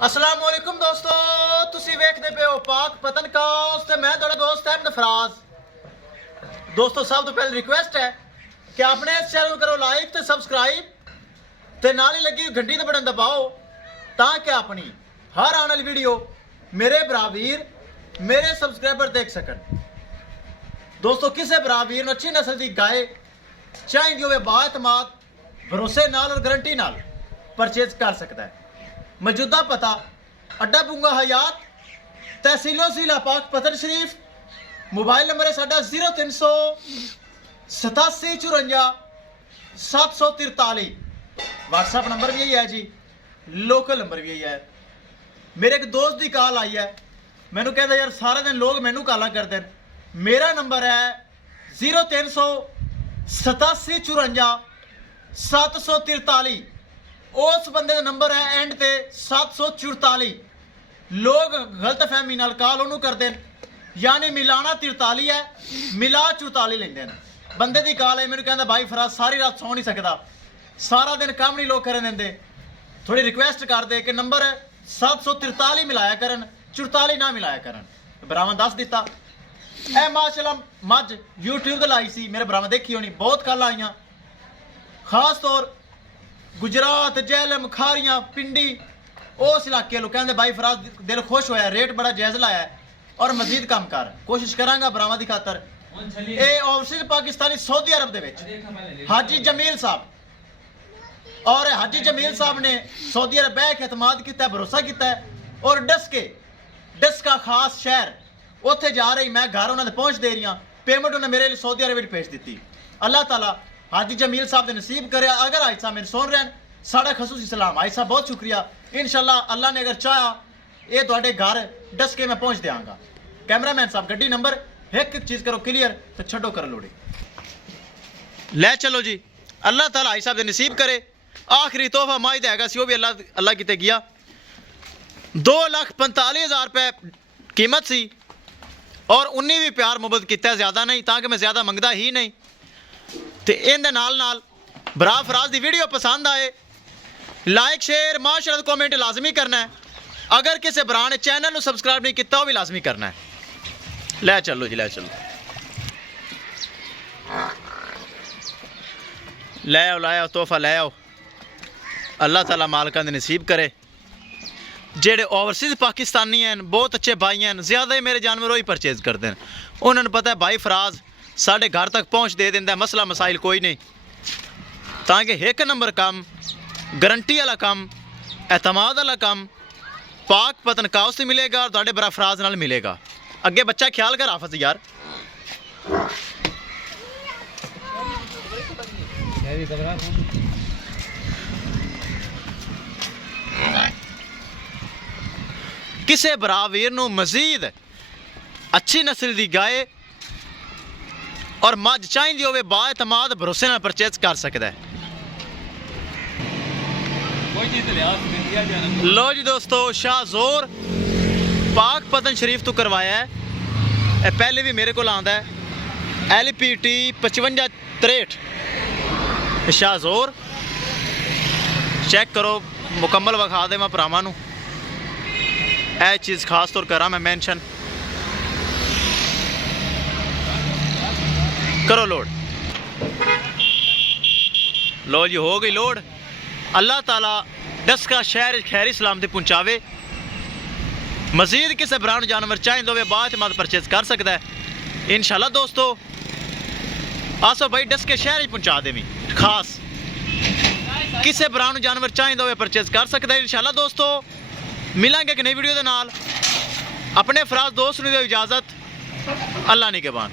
अस्सलाम वालेकुम दोस्तों, तुसी वेखदे पे हो पाक पतन कास्ट ते मैं तुहाडा दोस्त अहमद फराज। दोस्तों सब तो पहले रिक्वेस्ट है कि अपने इस चैनल करो लाइक ते सब्सक्राइब ते नाल ही लगी घंटी ते बटन दबाओ ताकि अपनी हर आने वाली वीडियो मेरे बरावीर मेरे सब्सक्राइबर देख सकन। दोस्तों किसी बरावीर नूं अच्छी नस्ल की गाय चाहिए होवे बाएतमाद भरोसे नाल और गारंटी नाल परचेज कर सकता है। मौजूदा पता अड्डा बुंगा हयात तहसीलो जिला पाक पतन शरीफ। मोबाइल नंबर है साडा 038754 व्हाट्सएप नंबर भी यही है जी, लोकल नंबर भी यही है। मेरे एक दोस्त की कॉल आई है, मैनू कहता यार सारे दिन लोग मैनू काला करते हैं। मेरा नंबर है 038754 उस बंदे का नंबर है एंड ते 744। लोग गलत फहमी नाल कॉल ओनू करते हैं, यानी मिलाना 43 है मिला 44 लेंदे हैं। बंदे की कॉल है, मैंने कहता भाई फराज सारी रात सौ नहीं सकता, सारा दिन काम नहीं लोग करन देंदे, थोड़ी रिक्वेस्ट कर दे कि नंबर 743 मिलाया करन 44 ना मिलाया करन। बरावा दस दिता। ए माशाल्लाह मज यूट्यूब ते लाई सी, मेरे बरावा देखी होनी, बहुत कॉल आईयां, खास तौर गुजरात जैलम खारियां पिंडी उस इलाके लोग कहते भाई फराज दिल खुश होया, रेट बड़ा जायज लाया है और मजीद काम कर कोशिश करांगा बरावा की खातर। ये ओवरसीज पाकिस्तानी सऊदी अरब दे विच हाजी जमील साहब, और हाजी जमील साहब ने सऊदी अरब बैक एतमाद किया, भरोसा किया और डस का खास शहर उत्थे जा रही, मैं घर उन्होंने पहुँच दे रही हाँ, पेमेंट उन्हें मेरे लिए सऊदी अरब भेज दी। अल्लाह ताला हाजी जमील साहब ने नसीब करे। अगर आई साहब मेरे सुन रहे हैं साढ़ा खसूसी सलाम, आई साहब बहुत शुक्रिया। इंशाल्लाह अल्लाह ने अगर चाहा ये थोड़े घर डस के मैं पहुँच देंगा। कैमरामैन साहब गड्डी नंबर एक चीज़ करो क्लियर तो छो कर लोड़ी ले चलो जी। अल्लाह ताला आई साहब ने नसीब करे। आखिरी तोहफा माही देगा सी, वो भी अल्लाह किते गया। 2,45,000 रुपये कीमत सी और उन्नी भी प्यार मुहब्बत किया, ज़्यादा नहीं, ताकि मैं ज़्यादा मंगदा ही नहीं। तो इनके नाल बरा फराज की वीडियो पसंद आए लाइक शेयर माशाअल्लाह कमेंट लाजमी करना है। अगर किसी भरा ने चैनल को सब्सक्राइब नहीं किया वो भी लाजमी करना है। ले चलो जी, ले चलो, ले आओ लाओ तोहफा ले आओ। अल्लाह ताला मालकां दे नसीब करे। जेड़े ओवरसीज पाकिस्तानी हैं बहुत अच्छे भाई हैं, ज़्यादा ही मेरे जानवर ही परचेज करते हैं। उन्होंने पता है भाई फराज साढ़े घर तक पहुँच दे देंदा, मसला मसाइल कोई नहीं, ताकि एक नंबर काम गारंटी वाला काम एतमाद वाला काम पाक पतन काउस से मिलेगा और तुहाडे बरा फराज नाल मिलेगा। अगे बच्चा ख्याल कर हाफिज यार। किसी बरावीर नूं मजीद अच्छी नस्ल की गाय और मज चाहिए होवे बाएतमाद भरोसे नाल परचेज कर सकता है। लो जी दोस्तों, शाहजोर पाक पतन शरीफ तो करवाया है, पहले भी मेरे को आंदा है LPT 5563 शाहजोर। चेक करो मुकम्मल विखा दे मैं भरावां नूं, यह चीज़ खास तौर करा मैं मैंशन करो लोड। लो जी हो गई लोड। अल्लाह ताला दस का शहर खैरी सलामती पहुँचावे। मजीद किसी ब्रांड जानवर चाहे तो वे बाएतमाद परचेज कर सकता है इंशाल्लाह। दोस्तों आसो भाई डस के शहर पहुँचा देवी खास किसी ब्रांड जानवर चाहे तो वे परचेज कर सकता है इंशाल्लाह। दोस्तों मिलेंगे एक नई वीडियो के नाल। अपने फराज दोस्त नूं दो इजाज़त, अल्लाह निगहबान।